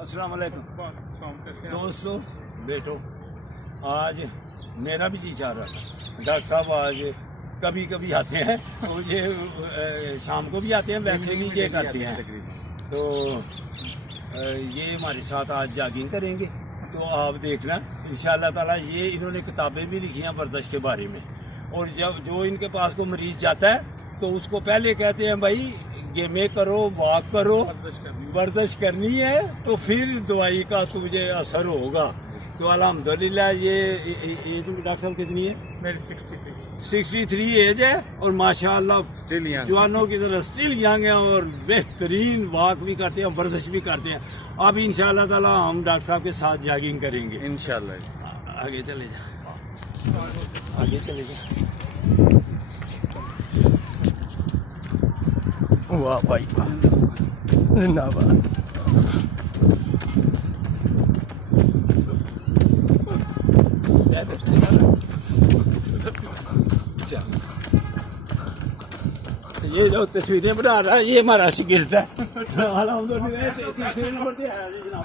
अस्सलाम वालेकुम दोस्तों, बेटो, आज मेरा भी जी चाह रहा था। डॉक्टर साहब आज कभी कभी आते हैं तो ये शाम को भी आते हैं, वैसे भी ये करते हैं। तो ये हमारे साथ आज जॉगिंग करेंगे। तो आप देखना इंशाअल्लाह ताला, ये इन्होंने किताबें भी लिखी हैं वर्जिश के बारे में। और जब जो इनके पास को मरीज जाता है तो उसको पहले कहते हैं भाई गेमें करो, वॉक करो, वर्जिश करनी है तो फिर दवाई का तुझे असर होगा। तो अल्हम्दुलिल्लाह ये डॉक्टर साहब कितनी है? मेरी 63 एज है और माशाअल्लाह जवानों की तरह स्टिल यंग है और बेहतरीन वॉक भी करते हैं, वर्जिश भी करते हैं। अब इंशाअल्लाह ताला हम डॉक्टर साहब के साथ जॉगिंग करेंगे इंशाअल्लाह। आगे चले जा, आगे चले जा। वाह भाई जिंदाबाद। ये जो तस्वीरें बना रहा है ये हमारा शिगिर्द है। तीसरे नंबर पे आया जी जनाब।